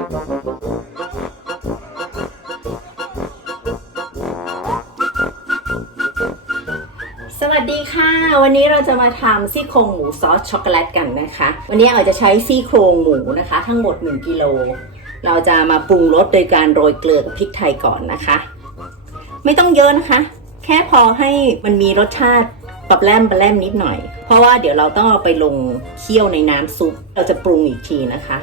สวัสดีค่ะ วันนี้เราจะมาทำซี่โครงหมูซอสช็อกโกแลตกันนะคะ วันนี้เราจะใช้ซี่โครงหมูนะคะ ทั้งหมด 1กิโลเราจะมาปรุงรสโดยการโรยเกลือกับพริกไทยก่อนนะคะ ไม่ต้องเยอะนะคะ แค่พอให้มันมีรสชาติปรับแรมปรับแรมนิดหน่อย เพราะว่าเดี๋ยวเราต้องเอาไปลงเคี่ยวในน้ำซุป เราจะปรุงอีกทีนะคะ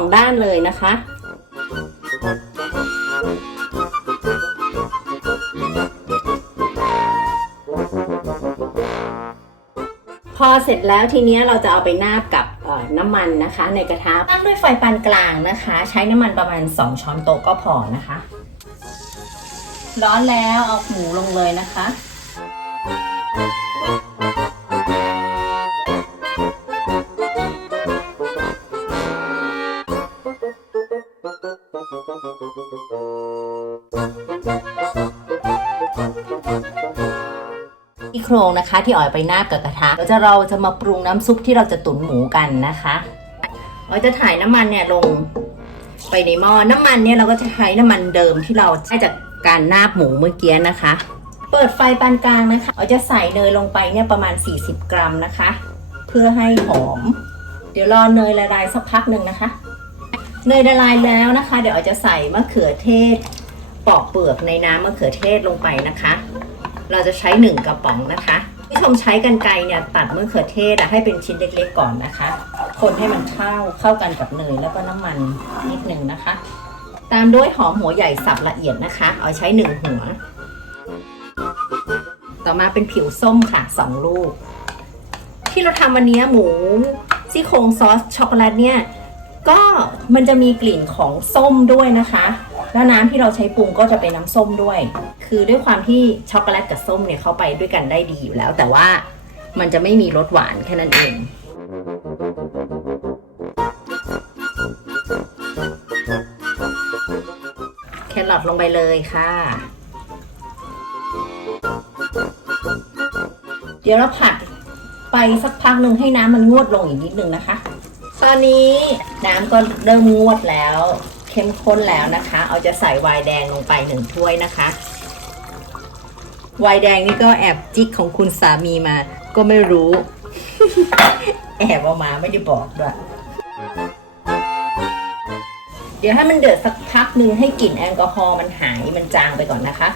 องด้านเลยนะคะ พอเสร็จแล้วทีนี้เราจะเอาไปนาบกับน้ำมันนะคะ ในกระทะตั้งด้วยไฟปานกลางนะคะ ใช้น้ำมันประมาณ 2 ช้อนโต๊ะก็พอนะคะ ร้อนแล้วเอาหมูลงเลยนะคะ ที่โครงนะคะที่อ่อยไปนาบกับกระทะเราจะเราจะมาปรุงน้ำซุปที่เราจะตุ๋นหมูกันนะคะเราจะถ่ายน้ำมันเนี่ยลงไปในหม้อน้ำมันเนี่ยเราก็จะใช้น้ำมันเดิมที่เราได้จากการนาบหมูเมื่อกี้นะคะ เปิดไฟปานกลางนะคะเราจะใส่เนยลงไปเนี่ยประมาณ 40 กรัมนะคะ เพื่อให้หอม เดี๋ยวรอเนยละลายสักพักหนึ่งนะคะ เนยละลายแล้วนะคะ เดี๋ยวเราจะใส่มะเขือเทศปอกเปลือกในน้ำมะเขือเทศลงไปนะคะ เราจะใช้หนึ่งกระป๋องนะคะที่ชมใช้กันไกรเนี่ยตัดมะเขือเทศให้เป็นชิ้นเล็กๆก่อนนะคะ คนให้มันเข้าเข้ากันกับเนยแล้วก็น้ำมันนิดนึงนะคะ ตามด้วยหอมหัวใหญ่สับละเอียดนะคะ เอาใช้หนึ่งหัว ต่อมาเป็นผิวส้มค่ะสองลูก ที่เราทำวันนี้หมูซี่โครงซอสช็อกโกแลตเนี่ย ก็มันจะมีกลิ่นของส้มด้วยนะคะ แล้วน้ำที่เราใช้ปรุงก็จะเป็นน้ำส้มด้วย คือด้วยความที่ช็อกโกแลตกับส้มเนี่ยเข้าไปด้วยกันได้ดีอยู่แล้ว แต่ว่ามันจะไม่มีรสหวานแค่นั้นเองแครอทลงไปเลยค่ะ เดี๋ยวเราผัดไปสักพักหนึ่งให้น้ำมันงวดลงอีกนิดนึงนะคะ ตอนนี้น้ำก็เริ่มงวดแล้ว เข้มข้นแล้วนะคะ เอาจะใส่ไวน์แดงลงไปหนึ่งถ้วยนะคะไวน์แดงนี่ก็แอบจิกของคุณสามีมา ก็ไม่รู้ แอบเอามาไม่ได้บอกด้วยเดี๋ยวให้มันเดือดสักพักหนึ่งให้กลิ่นแอลกอฮอล์มันหายมันจางไปก่อนนะคะ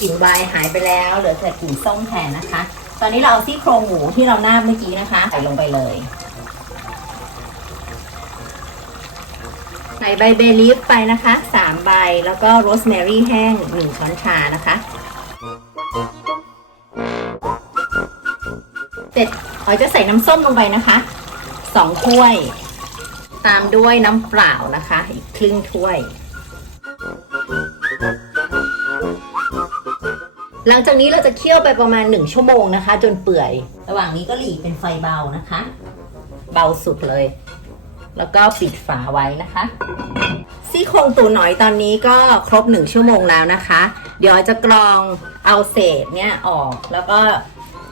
กลิ่นไวน์หายไปแล้วเหลือแต่กลิ่นส้มแทนนะคะ ตอนนี้เราเอาซี่โครงหมูที่เราหน้าเมื่อกี้นะคะใส่ลงไปเลย ใส่ใบเบลีฟไปนะคะ3ใบแล้วก็โรสแมรี่แห้ง1ช้อนชานะคะเสร็จเราจะใส่น้ำส้มลงไปนะคะ2ถ้วย ตามด้วยน้ำเปล่านะคะ อีกครึ่งถ้วย หลังจากนี้เราจะเคี่ยวไปประมาณ 1 ชั่วโมงนะคะ จนเปื่อย ระหว่างนี้ก็หลีเป็นไฟเบานะคะ เบาสุดเลย แล้วก็ปิดฝาไว้นะคะซี่โครงตูหน่อยตอนนี้ก็ครบ1ชั่วโมงแล้วนะคะ เดี๋ยวจะกรองเอาเศษเนี่ยออก แล้วก็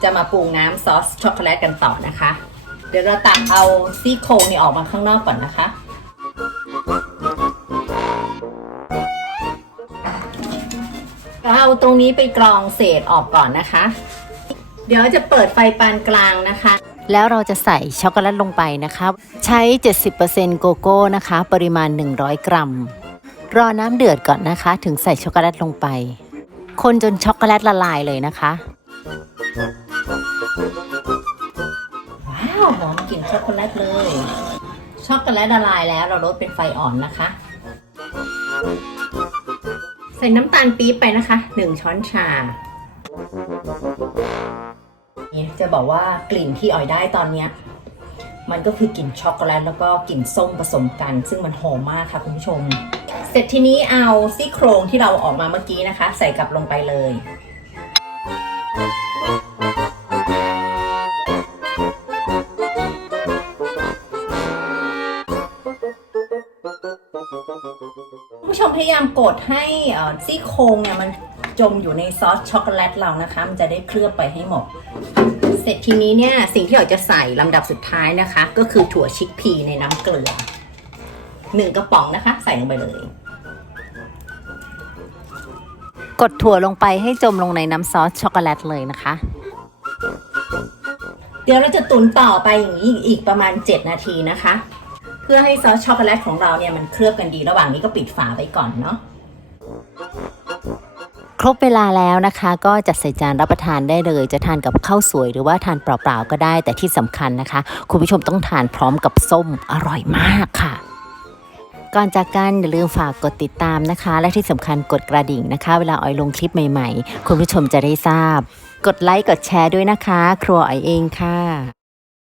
จะมาปรุงน้ำซอสช็อกโกแลตกันต่อนะคะ เดี๋ยวเราตักเอาซี่โครงเนี่ยออกมาข้างนอกก่อนนะคะ เอาตรงนี้ไปกรองเศษออกก่อนนะคะ เดี๋ยวจะเปิดไฟปานกลางนะคะ แล้วเราจะใส่ช็อกโกแลตลงไปนะคะ ใช้ 70%โกโก้นะคะ ปริมาณ 100 กรัม รอน้ำเดือดก่อนนะคะ ถึงใส่ช็อกโกแลตลงไป คนจนช็อกโกแลตละลายเลยนะคะ ว้าวหอมกลิ่นช็อกโกแลตเลย ช็อกโกแลตละลายแล้วเราลดเป็นไฟอ่อนนะคะ ใส่น้ำตาลปี๊บไปนะคะ 1 ช้อนชา จะบอกว่ากลิ่นที่ออยได้ตอนเนี้ยมันก็คือกลิ่นช็อกโกแลตแล้วก็กลิ่นส้มผสมกัน ซึ่งมันหอมมากค่ะคุณผู้ชม เสร็จทีนี้เอาซี่โครงที่เราออกมาเมื่อกี้นะคะ ใส่กลับลงไปเลยผู้ชมพยายามกดให้ซี่โครงเนี่ยมันจมอยู่ในซอสช็อกโกแลตเรานะคะ มันจะได้เคลือบไปให้หมด สร็จทีนี้เนี่ยสิ่งที่เราจะใส่ลำดับสุดท้ายนะคะ ก็คือถั่วชิกพีในน้ำเกลือหนึ่งกระป๋องนะคะ ใส่ลงไปเลย กดถั่วลงไปให้จมลงในน้ำซอสช็อกโกแลตเลยนะคะ เดี๋ยวเราจะตุนต่อไปอย่างนี้อีกประมาณ 7 นาทีนะคะ เพื่อให้ซอสช็อกโกแลตของเราเนี่ยมันเคลือบกันดีระหว่างนี้ก็ปิดฝาไว้ก่อนเนาะ ครบเวลาแล้วนะคะ ก็จัดใส่จานรับประทานได้เลย จะทานกับข้าวสวยหรือว่าทานเปล่าๆก็ได้ แต่ที่สำคัญนะคะ คุณผู้ชมต้องทานพร้อมกับส้มอร่อยมากค่ะก่อนจากกันอย่าลืมฝากกดติดตามนะคะ และที่สำคัญกดกระดิ่งนะคะ เวลาออยลงคลิปใหม่ๆ คุณผู้ชมจะได้ทราบ กดไลค์กดแชร์ด้วยนะคะ ครัวออยเองค่ะ